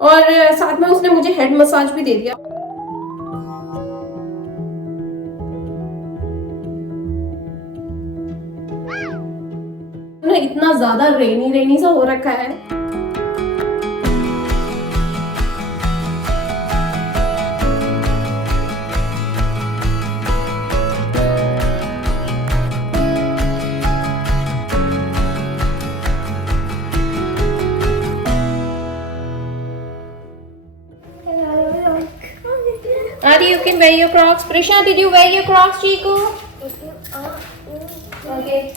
और साथ में उसने मुझे हेड मसाज भी दे दिया। ना इतना ज्यादा रेनी रेनी सा हो रखा है। Adi, you can wear your Crocs. Prisha, did you wear your Crocs, Chiku? Okay.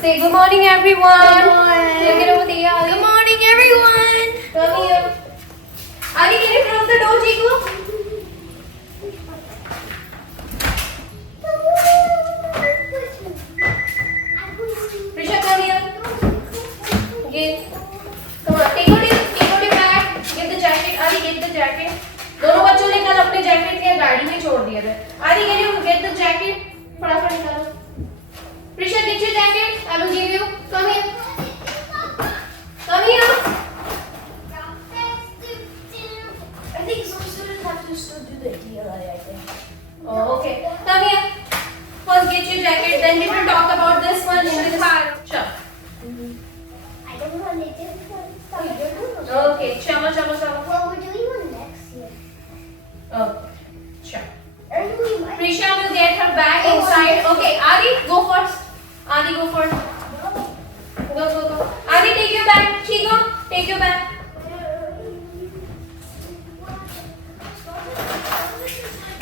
Say good morning, everyone. Good morning. Look it over there. Good morning, everyone. Come here. Adi, can you close the door, Chiku? Prisha, come here. Give. Come on, take out your bag. Get the jacket. Adi, get the jacket. दोनों बच्चों ने कल अपने jacket के गाड़ी में छोड़ दिए थे। आदि, can you get the jacket? फटाफट निकालो। Prisha, get your jacket. I will give you. Come here. Come here. I think some students have to still do the DLA, I think. Oh, okay. Come here. First get your jacket, then we will talk about this one in the car. Sure. I don't want to do it. Okay. Chalo. Well, we're doing one next year. Okay. Sure. Or do we might? Prisha will get her bag inside. Okay. Adi, go first. Adi, go first. Go. Adi, take your bag. Chico, take your bag.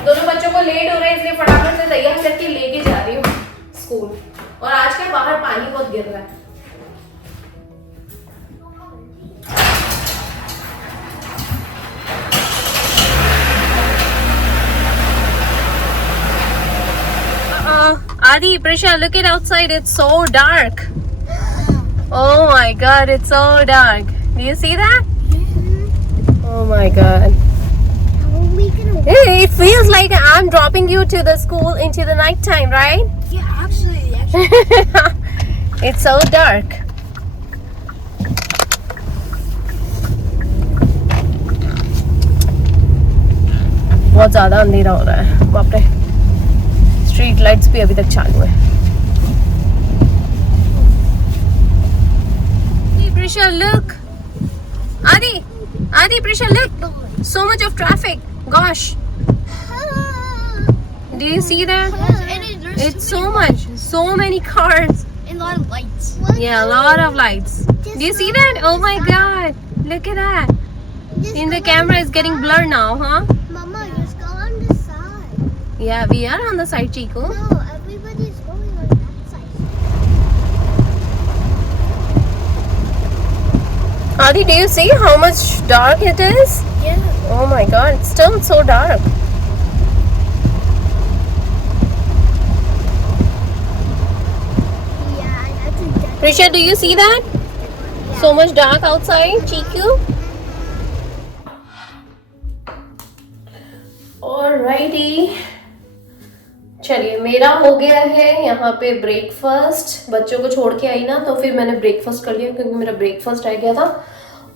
दोनों बच्चों को late हो रहा है, इसलिए फटाफट से तैयार करके लेके जा रही हूँ स्कूल। और आज के बाहर पानी बहुत गिर रहा है। Adi, Prisha, look at outside. It's so dark. Oh my God, it's so dark. Do you see that? Oh my God. How are we gonna? It feels like I'm dropping you to the school into the night time, right? Yeah, actually. It's so dark. बहुत ज्यादा अंधेरा हो रहा है, बाप रे। Street lights भी अभी तक चालू है। Prisha, look. Adi, Prisha, look. So much of traffic. Gosh. Do you see that? It's so much. So many cars. And a lot of lights. Yeah, a lot of lights. Do you see that? Oh my God. Look at that. In the camera, it's getting blurred now, huh? Mama, just go on the side. Yeah, we are on the side, Chico. No, everybody's going on that side. Adi, do you see how much dark it is? Yeah. Oh my God, it's still so dark. Yeah, that's a dead. Prisha, do you see that? So much dark outside, Chiku. Alrighty. चलिए, मेरा हो गया है यहाँ पे breakfast. बच्चों को छोड़ के आई ना, तो फिर मैंने ब्रेकफास्ट कर लिया क्योंकि मेरा ब्रेकफास्ट रह गया था।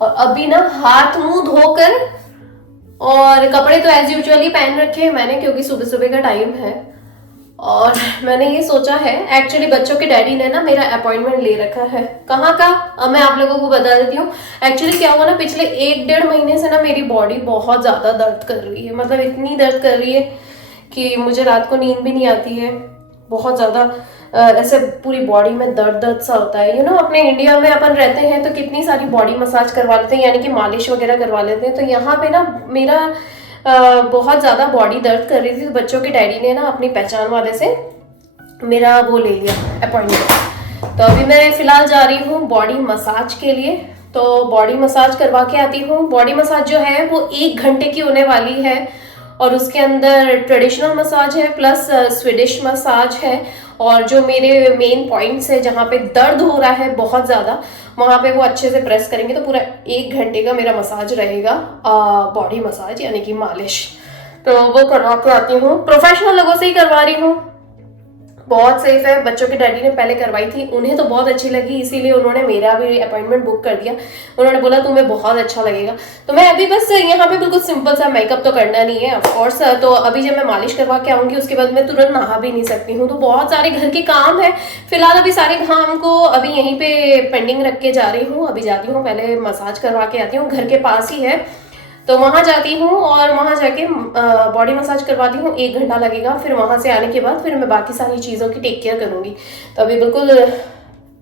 और अभी ना हाथ मुंह धोकर, और कपड़े तो एज यूजुअली पहन रखे हैं मैंने क्योंकि सुबह सुबह का टाइम है। और मैंने ये सोचा है, एक्चुअली बच्चों के डैडी ने ना मेरा अपॉइंटमेंट ले रखा है। कहाँ का, अब मैं आप लोगों को बता देती हूँ। एक्चुअली क्या हुआ ना, पिछले 1-1.5 महीने से ना मेरी बॉडी बहुत ज्यादा दर्द कर रही है। मतलब इतनी दर्द कर रही है कि मुझे रात को नींद भी नहीं आती है। बहुत ज्यादा ऐसे पूरी बॉडी में दर्द सा होता है। अपने इंडिया में अपन रहते हैं तो कितनी सारी बॉडी मसाज करवा लेते हैं, यानी कि मालिश वगैरह करवा लेते हैं। तो यहाँ पे ना मेरा बहुत ज्यादा बॉडी दर्द कर रही थी। तो बच्चों के डैडी ने ना अपनी पहचान वाले से मेरा वो ले लिया अपॉइंटमेंट। तो अभी मैं फिलहाल जा रही हूँ बॉडी मसाज के लिए। तो बॉडी मसाज करवा के आती हूँ। बॉडी मसाज जो है वो 1 घंटे की होने वाली है, और उसके अंदर ट्रेडिशनल मसाज है प्लस स्वीडिश मसाज है। और जो मेरे मेन पॉइंट्स है जहाँ पे दर्द हो रहा है बहुत ज़्यादा, वहाँ पे वो अच्छे से प्रेस करेंगे। तो पूरा 1 घंटे का मेरा मसाज रहेगा, बॉडी मसाज यानी कि मालिश। तो वो करवा के आती हूँ। प्रोफेशनल लोगों से ही करवा रही हूँ, बहुत सेफ है। बच्चों के डैडी ने पहले करवाई थी, उन्हें तो बहुत अच्छी लगी, इसीलिए उन्होंने मेरा भी अपॉइंटमेंट बुक कर दिया। उन्होंने बोला तुम्हें बहुत अच्छा लगेगा। तो मैं अभी बस यहाँ पे बिल्कुल सिंपल सा मेकअप तो करना नहीं है ऑफकोर्स। तो अभी जब मैं मालिश करवा के आऊंगी उसके बाद मैं तुरंत नहा भी नहीं सकती हूँ, तो बहुत सारे घर के काम है। फिलहाल अभी सारे काम को अभी यहीं पे पेंडिंग रख के जा रही हूँ। अभी जाती हूँ, पहले मसाज करवा के आती हूँ, घर के पास ही है तो वहां जाती हूँ और वहां जाके बॉडी मसाज करवाती हूँ। 1 घंटा लगेगा। फिर वहां से आने के बाद फिर मैं बाकी सारी चीजों की टेक केयर करूंगी। तो अभी बिल्कुल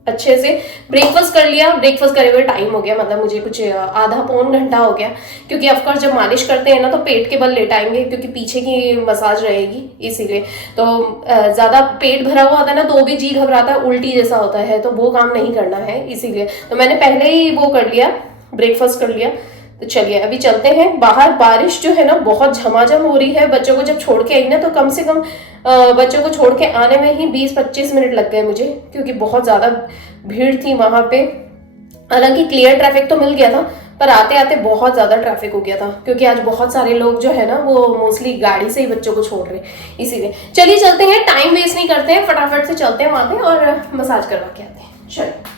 अच्छे से ब्रेकफास्ट कर लिया। ब्रेकफास्ट करे हुए टाइम हो गया, मतलब मुझे कुछ आधा पौन घंटा हो गया, क्योंकि ऑफकोर्स जब मालिश करते हैं ना तो पेट के बल लेट आएंगे, क्योंकि पीछे की मसाज रहेगी इसीलिए। तो ज्यादा पेट भरा हुआ होता है ना तो भी जी घबराता है, उल्टी जैसा होता है, तो वो काम नहीं करना है इसीलिए। तो मैंने पहले ही वो कर लिया, ब्रेकफास्ट कर लिया। तो चलिए अभी चलते हैं बाहर। बारिश जो है ना बहुत झमाझम हो रही है। बच्चों को जब छोड़ के आई ना तो कम से कम बच्चों को छोड़ के आने में ही 20-25 मिनट लग गए मुझे, क्योंकि बहुत ज्यादा भीड़ थी वहां पे। हालांकि क्लियर ट्रैफिक तो मिल गया था, पर आते आते बहुत ज्यादा ट्रैफिक हो गया था, क्योंकि आज बहुत सारे लोग जो है ना वो मोस्टली गाड़ी से ही बच्चों को छोड़ रहे हैं इसीलिए। चलिए चलते हैं, टाइम वेस्ट नहीं करते हैं, फटाफट से चलते हैं वहां पे और मसाज करवा के आते हैं। चलिए।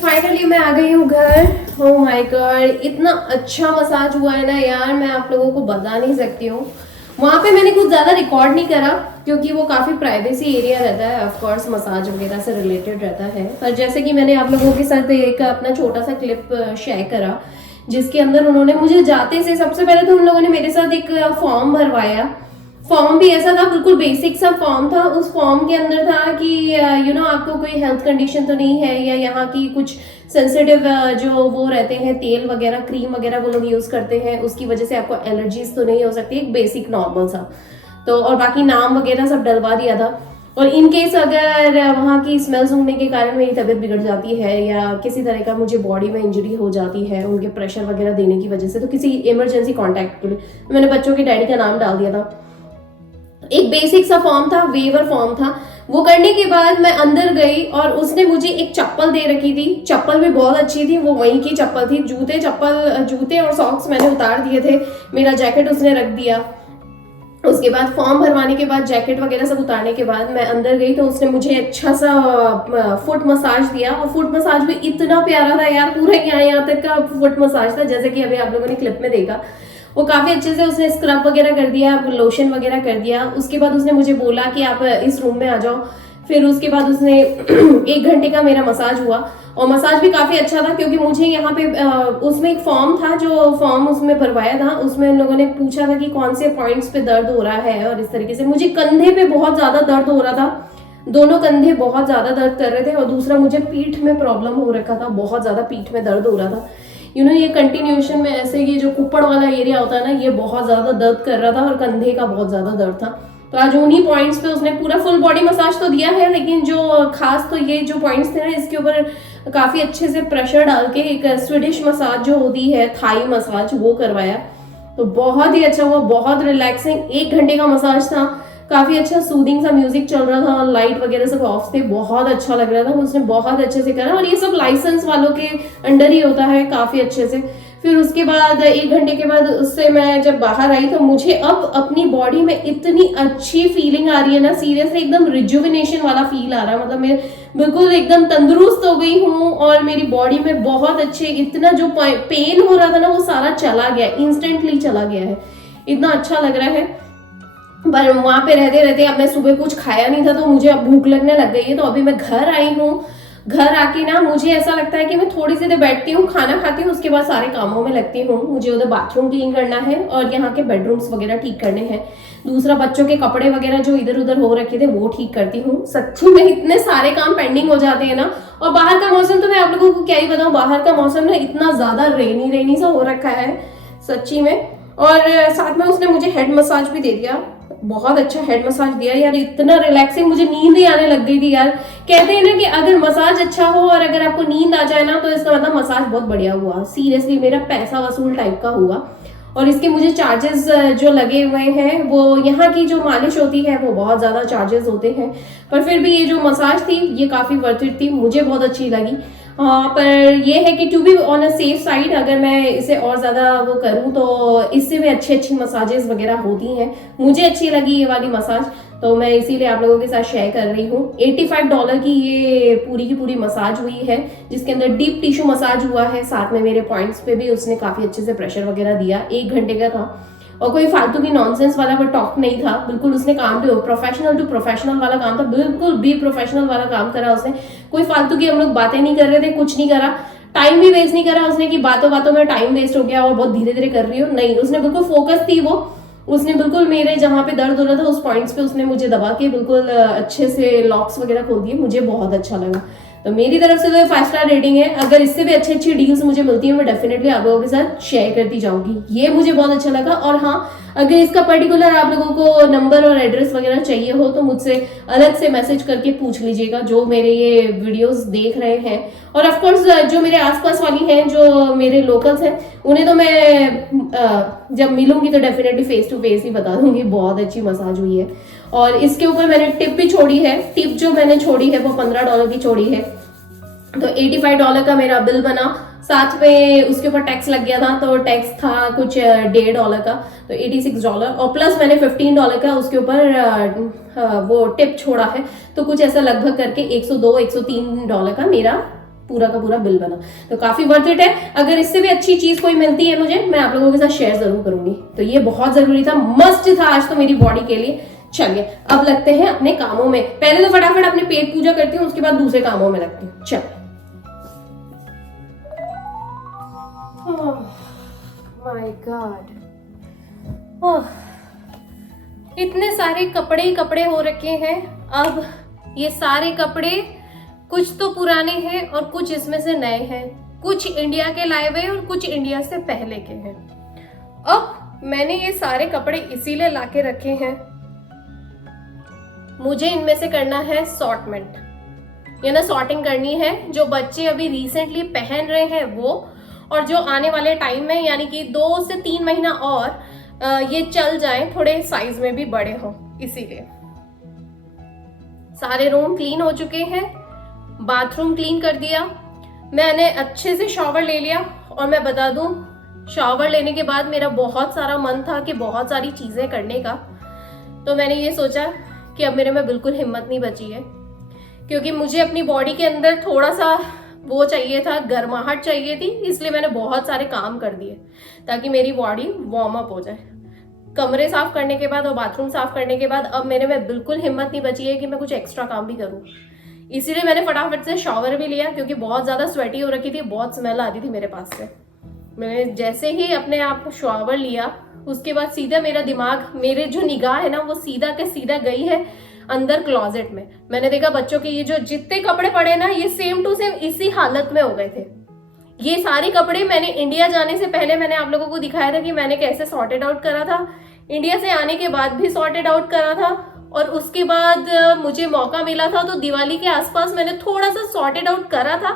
फाइनली मैं आ गई हूँ घर। ओह माय गॉड, इतना अच्छा मसाज हुआ है ना यार, मैं आप लोगों को बता नहीं सकती हूँ। वहां पे मैंने कुछ ज्यादा रिकॉर्ड नहीं करा, क्योंकि वो काफी प्राइवेसी एरिया रहता है, ऑफ कोर्स मसाज वगैरह से रिलेटेड रहता है। पर जैसे कि मैंने आप लोगों के साथ एक अपना छोटा सा क्लिप शेयर करा, जिसके अंदर उन्होंने मुझे जाते से सबसे पहले तो उन लोगों ने मेरे साथ एक फॉर्म भरवाया। फॉर्म भी ऐसा था, बिल्कुल बेसिक सा फॉर्म था। उस फॉर्म के अंदर था कि आपको कोई हेल्थ कंडीशन तो नहीं है, या यहाँ की कुछ सेंसिटिव जो वो रहते हैं तेल वगैरह, क्रीम वगैरह वो लोग यूज करते हैं, उसकी वजह से आपको एलर्जीज तो नहीं हो सकती। एक बेसिक नॉर्मल सा तो, और बाकी नाम वगैरह सब डलवा दिया था। और इन केस अगर वहाँ की स्मेल सूंघने के कारण मेरी तबीयत बिगड़ जाती है, या किसी तरह का मुझे बॉडी में इंजरी हो जाती है उनके प्रेशर वगैरह देने की वजह से, तो किसी इमरजेंसी कॉन्टैक्ट के लिए मैंने बच्चों के डैडी का नाम डाल दिया था। एक बेसिक सा फॉर्म था, वेवर फॉर्म था। वो करने के बाद मैं अंदर गई और उसने मुझे एक चप्पल दे रखी थी। चप्पल भी बहुत अच्छी थी, वो वहीं की चप्पल थी। जूते और सॉक्स मैंने उतार दिए थे, मेरा जैकेट उसने रख दिया। उसके बाद फॉर्म भरवाने के बाद जैकेट वगैरह सब उतारने के बाद मैं अंदर गई, तो उसने मुझे अच्छा सा फुट मसाज दिया। और फुट मसाज भी इतना प्यारा था यार, पूरा यहाँ तक का फुट मसाज था, जैसे कि अभी आप लोगों ने क्लिप में देखा। वो काफी अच्छे से उसने स्क्रब वगैरह कर दिया, लोशन वगैरह कर दिया। उसके बाद उसने मुझे बोला कि आप इस रूम में आ जाओ। फिर उसके बाद उसने 1 घंटे का मेरा मसाज हुआ, और मसाज भी काफी अच्छा था, क्योंकि मुझे यहाँ पे उसमें एक फॉर्म था, जो फॉर्म उसमें भरवाया था, उसमें उन लोगों ने पूछा था कि कौन से पॉइंट्स पे दर्द हो रहा है। और इस तरीके से मुझे कंधे पे बहुत ज्यादा दर्द हो रहा था, दोनों कंधे बहुत ज्यादा दर्द कर रहे थे। और दूसरा मुझे पीठ में प्रॉब्लम हो रखा था, बहुत ज्यादा पीठ में दर्द हो रहा था। ये कंटिन्यूएशन में ऐसे ये जो कुप्पड़ वाला एरिया होता है ना, ये बहुत ज्यादा दर्द कर रहा था, और कंधे का बहुत ज्यादा दर्द था। तो आज उन्हीं पॉइंट्स पे उसने पूरा फुल बॉडी मसाज तो दिया है, लेकिन जो खास तो ये जो पॉइंट्स थे ना, इसके ऊपर काफी अच्छे से प्रेशर डाल के एक स्वीडिश मसाज जो होती है, थाई मसाज, वो करवाया। तो बहुत ही अच्छा हुआ, बहुत रिलैक्सिंग 1 घंटे का मसाज था। काफी अच्छा सूदिंग सा म्यूजिक चल रहा था, लाइट वगैरह सब ऑफ थे, बहुत अच्छा लग रहा था। उसने बहुत अच्छे से करा, और ये सब लाइसेंस वालों के अंडर ही होता है, काफी अच्छे से। फिर उसके बाद 1 घंटे के बाद उससे मैं जब बाहर आई, तो मुझे अब अपनी बॉडी में इतनी अच्छी फीलिंग आ रही है ना, सीरियसली एकदम रिजुविनेशन वाला फील आ रहा है। मतलब मैं बिल्कुल एकदम तंदुरुस्त हो गई हूँ, और मेरी बॉडी में बहुत अच्छे, इतना जो पेन हो रहा था ना वो सारा चला गया, इंस्टेंटली चला गया है, इतना अच्छा लग रहा है। पर वहां पे रहते रहते अब मैं सुबह कुछ खाया नहीं था, तो मुझे अब भूख लगने लग गई है। तो अभी मैं घर आई हूँ, घर आके ना मुझे ऐसा लगता है कि मैं थोड़ी सी देर बैठती हूँ, खाना खाती हूँ, उसके बाद सारे कामों में लगती हूँ। मुझे उधर बाथरूम क्लीन करना है, और यहाँ के बेडरूम्स वगैरह ठीक करने हैं। दूसरा, बच्चों के कपड़े वगैरह जो इधर उधर हो रखे थे वो ठीक करती हूँ। सच्ची में इतने सारे काम पेंडिंग हो जाते हैं ना। और बाहर का मौसम तो मैं आप लोगों को क्या ही बताऊँ, बाहर का मौसम ना इतना ज्यादा रेनी सा हो रखा है सच्ची में। और साथ में उसने मुझे हेड मसाज भी दे दिया, बहुत अच्छा हेड मसाज दिया यार, इतना रिलैक्सिंग, मुझे नींद ही आने लग गई थी यार। कहते हैं ना कि अगर मसाज अच्छा हो और अगर आपको नींद आ जाए ना तो इसका मतलब मसाज बहुत बढ़िया हुआ। सीरियसली मेरा पैसा वसूल टाइप का हुआ। और इसके मुझे चार्जेस जो लगे हुए हैं, वो यहाँ की जो मालिश होती है वो बहुत ज़्यादा चार्जेस होते हैं, पर फिर भी ये जो मसाज थी ये काफ़ी वर्थ इट थी, मुझे बहुत अच्छी लगी। पर ये है कि to be on a safe side, अगर मैं इसे और ज़्यादा वो करूँ तो इससे भी अच्छी अच्छी मसाजेस वगैरह होती हैं। मुझे अच्छी लगी ये वाली मसाज, तो मैं इसीलिए आप लोगों के साथ शेयर कर रही हूँ। $85 की ये पूरी की पूरी मसाज हुई है, जिसके अंदर डीप टिश्यू मसाज हुआ है, साथ में मेरे पॉइंट्स पे भी उसने काफ़ी अच्छे से प्रेशर वगैरह दिया। 1 घंटे का था और कोई फालतू की नॉनसेंस वाला वो टॉक नहीं था, बिल्कुल उसने काम पे प्रोफेशनल टू प्रोफेशनल वाला काम था, बिल्कुल भी प्रोफेशनल वाला काम करा उसने। कोई फालतू की हम लोग बातें नहीं कर रहे थे, कुछ नहीं करा, टाइम भी वेस्ट नहीं करा उसने कि बातों बातों में टाइम वेस्ट हो गया और बहुत धीरे धीरे कर रही हो, नहीं, उसने बिल्कुल फोकस थी वो। उसने बिल्कुल मेरे जहाँ पे दर्द हो रहा था उस पॉइंट्स पे उसने मुझे दबा के बिल्कुल अच्छे से लॉक्स वगैरह खोल दिए, मुझे बहुत अच्छा लगा। तो मेरी तरफ से तो 5 स्टार रेटिंग है। अगर इससे भी अच्छी अच्छी डील्स मुझे मिलती है मैं डेफिनेटली आप लोगों के साथ शेयर करती जाऊंगी, ये मुझे बहुत अच्छा लगा। और हाँ, अगर इसका पर्टिकुलर आप लोगों को नंबर और एड्रेस वगैरह चाहिए हो तो मुझसे अलग से मैसेज करके पूछ लीजिएगा, जो मेरे ये वीडियोस देख रहे हैं। और ऑफ कोर्स जो मेरे आसपास वाली हैं, जो मेरे लोकल्स हैं, उन्हें तो मैं जब मिलूंगी तो डेफिनेटली फेस टू फेस ही बता दूंगी, बहुत अच्छी मसाज हुई है। और इसके ऊपर मैंने टिप भी छोड़ी है, टिप जो मैंने छोड़ी है वो $15 की छोड़ी है। तो $85 का मेरा बिल बना, साथ में उसके ऊपर टैक्स लग गया था, तो टैक्स था कुछ $1.5 का, तो $86, और प्लस मैंने $15 का उसके ऊपर वो टिप छोड़ा है, तो कुछ ऐसा लगभग करके $102-103 का मेरा पूरा का पूरा बिल बना। तो काफी वर्थ इट है। अगर इससे भी अच्छी चीज कोई मिलती है मुझे, मैं आप लोगों के साथ शेयर जरूर करूंगी। तो ये बहुत जरूरी था, मस्ट था आज तो मेरी बॉडी के लिए। चलिए अब लगते हैं अपने कामों में। पहले तो फटाफट अपने पेट पूजा करती हूँ, उसके बाद दूसरे कामों में लगती हूँ। चल माय गॉड, इतने सारे कपड़े ही कपड़े हो रखे हैं। अब ये सारे कपड़े कुछ तो पुराने हैं और कुछ इसमें से नए हैं, कुछ इंडिया के लाए हुए और कुछ इंडिया से पहले के हैं। अब मैंने ये सारे कपड़े इसीलिए लाके रखे हैं, मुझे इनमें से करना है सॉर्टमेंट, या ना सॉर्टिंग करनी है। जो बच्चे अभी रिसेंटली पहन रहे हैं वो, और जो आने वाले टाइम में यानी कि 2 से 3 महीना और ये चल जाए, थोड़े साइज में भी बड़े हों, इसीलिए। सारे रूम क्लीन हो चुके हैं, बाथरूम क्लीन कर दिया, मैंने अच्छे से शॉवर ले लिया। और मैं बता दूं, शॉवर लेने के बाद मेरा बहुत सारा मन था कि बहुत सारी चीजें करने का, तो मैंने ये सोचा कि अब मेरे में बिल्कुल हिम्मत नहीं बची है, क्योंकि मुझे अपनी बॉडी के अंदर थोड़ा सा वो चाहिए था, गर्माहट चाहिए थी, इसलिए मैंने बहुत सारे काम कर दिए ताकि मेरी बॉडी वार्म अप हो जाए। कमरे साफ करने के बाद और बाथरूम साफ करने के बाद अब मेरे में बिल्कुल हिम्मत नहीं बची है कि मैं कुछ एक्स्ट्रा काम भी करूं। इसीलिए मैंने फटाफट से शॉवर भी लिया, क्योंकि बहुत ज्यादा स्वेटी हो रखी थी, बहुत स्मेल आती थी मेरे पास से। मैंने जैसे ही अपने आप शॉवर लिया, उसके बाद सीधा मेरा दिमाग, मेरे जो निगाह है ना, वो सीधा के सीधा गई है अंदर क्लोजेट में। मैंने देखा बच्चों के ये जो जितने कपड़े पड़े ना, ये सेम टू सेम इसी हालत में हो गए थे। ये सारे कपड़े मैंने इंडिया जाने से पहले मैंने आप लोगों को दिखाया था कि मैंने कैसे सॉर्टेड आउट करा था, इंडिया से आने के बाद भी सॉर्टेड आउट करा था, और उसके बाद मुझे मौका मिला था तो दिवाली के आसपास मैंने थोड़ा सा सॉर्टेड आउट करा था,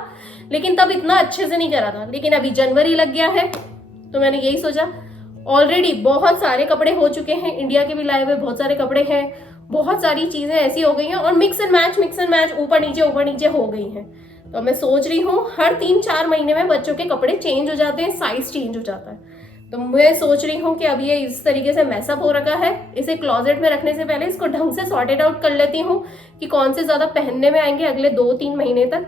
लेकिन तब इतना अच्छे से नहीं करा था। लेकिन अभी जनवरी लग गया है, तो मैंने यही सोचा, ऑलरेडी बहुत सारे कपड़े हो चुके हैं, इंडिया के भी लाए हुए बहुत सारे कपड़े हैं, बहुत सारी चीजें ऐसी हो गई हैं, और मिक्स एंड मैच ऊपर नीचे हो गई हैं। तो मैं सोच रही हूँ हर 3-4 महीने में बच्चों के कपड़े चेंज हो जाते हैं, साइज चेंज हो जाता है। तो मैं सोच रही हूँ कि अब ये इस तरीके से मैसअप हो रखा है, इसे क्लोजेट में रखने से पहले इसको ढंग से सॉर्टेड आउट कर लेती हूँ कि कौन से ज्यादा पहनने में आएंगे अगले 2-3 महीने तक।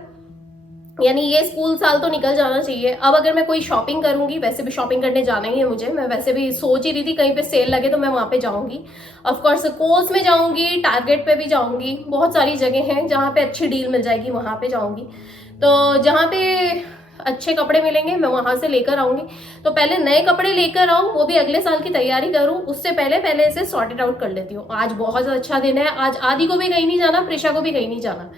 यानी ये स्कूल साल तो निकल जाना चाहिए। अब अगर मैं कोई शॉपिंग करूंगी, वैसे भी शॉपिंग करने जाना ही है मुझे, मैं वैसे भी सोच ही रही थी कहीं पे सेल लगे तो मैं वहां पे जाऊंगी। ऑफकोर्स कोल्स में जाऊंगी, टारगेट पे भी जाऊंगी, बहुत सारी जगह हैं जहाँ पे अच्छी डील मिल जाएगी, वहां पे जाऊंगी। तो जहाँ पे अच्छे कपड़े मिलेंगे मैं वहां से लेकर आऊंगी। तो पहले नए कपड़े लेकर आऊं, वो भी अगले साल की तैयारी करूं, उससे पहले इसे सॉर्टेड आउट कर लेती हूँ। आज बहुत अच्छा दिन है, आज आदि को भी कहीं नहीं जाना, प्रिशा को भी कहीं नहीं जाना,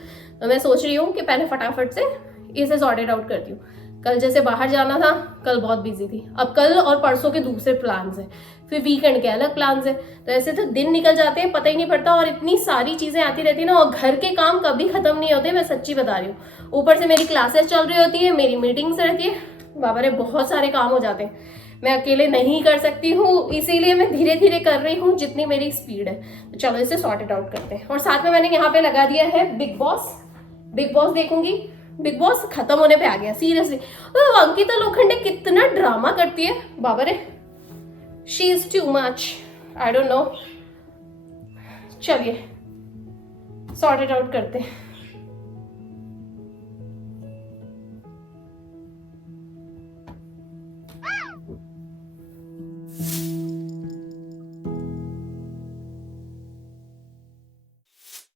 तो मैं सोच रही हूँ कि पहले फटाफट से इसे सॉर्टेड आउट करती हूँ। कल जैसे बाहर जाना था, कल बहुत बिजी थी, अब कल और परसों के दूसरे प्लान्स हैं, फिर वीकेंड के अलग प्लान्स है। तो ऐसे तो दिन निकल जाते हैं, पता ही नहीं पड़ता, और इतनी सारी चीजें आती रहती है ना, और घर के काम कभी खत्म नहीं होते, मैं सच्ची बता रही हूँ। ऊपर से मेरी क्लासेस चल रही होती है, मेरी मीटिंग्स रहती है, बाबा रे बहुत सारे काम हो जाते हैं, मैं अकेले नहीं कर सकती हूँ, इसीलिए मैं धीरे धीरे कर रही हूँ जितनी मेरी स्पीड है। तो चलो इसे सॉर्ट इट आउट करते हैं। और साथ में मैंने यहाँ पे लगा दिया है बिग बॉस, बिग बॉस देखूंगी। बिग बॉस खत्म होने पे आ गया सीरियसली। अंकिता लोखंडे कितना ड्रामा करती है, बाबा रे, she is too much, I don't know. चलिए सॉर्ट इट आउट करते हैं।